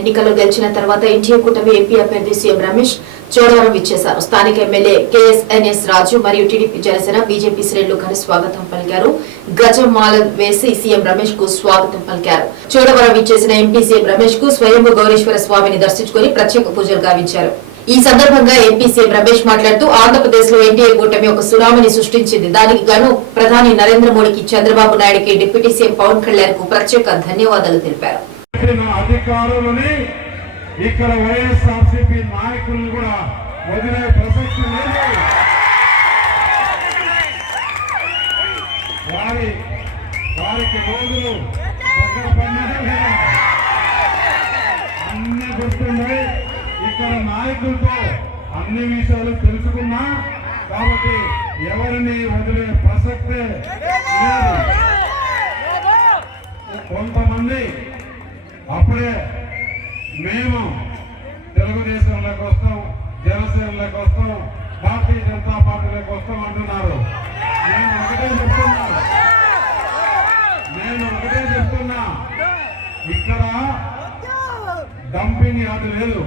ఎన్నికల్లో గెలిచిన తర్వాత ఎన్డీఏ కూటమి ఎంపీ అభ్యర్థి సీఎం రమేష్ చోడవరం ఇచ్చేశారు. స్థానిక ఎమ్మెల్యే కేఎస్ఎన్ఎస్ రాజు మరియు టీడీపీ జనసేన బీజేపీ శ్రేణులు ఘన స్వాగతం పలికారు. గజమాల వేసి సీఎం రమేష్ కు స్వాగతం పలికారు. చోడవరం ఇచ్చేసిన ఎంపీ సీఎం రమేష్ కు స్వయంభూ గౌరీశ్వర స్వామిని దర్శించుకుని ప్రత్యేక పూజలు గావించారు. ఈ సందర్భంగా ఎంపీ సీఎం రమేష్ మాట్లాడుతూ ఆంధ్రప్రదేశ్ లో ఎన్డీఏ కూటమి ఒక సునామీని సృష్టించింది. దానికి గాను ప్రధాని నరేంద్ర మోడీకి, చంద్రబాబు నాయుడుకి, డిప్యూటీ సీఎం పవన్ కళ్యాణ్ కు ప్రత్యేక ధన్యవాదాలు తెలిపారు. అధికారులని ఇక్కడ వైఎస్ఆర్సీపీ నాయకులను కూడా వదిలే ప్రసక్తి లేదు. వారికి రోజులు అన్ని గుర్తున్నాయి. ఇక్కడ నాయకులతో అన్ని విషయాలు తెలుసుకున్నా కాబట్టి ఎవరిని వదిలే ప్రసక్తే లేదు. కొంతమంది అప్పుడే మేము తెలుగుదేశంలోకి వస్తాం, జనసేనలోకి వస్తాం, భారతీయ జనతా పార్టీలోకి వస్తాం అంటున్నారు. నేను ఒకటే చెప్తున్నా, ఇక్కడ డంపింగ్ యార్డు లేదు.